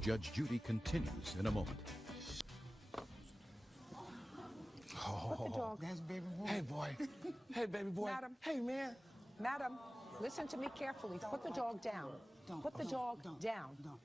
Judge Judy continues in a moment. Put the dog. That's baby boy. Hey, boy. Hey, baby boy. Madam. Hey, man. Madam, listen to me carefully. Put the dog down. Put the dog down. Don't.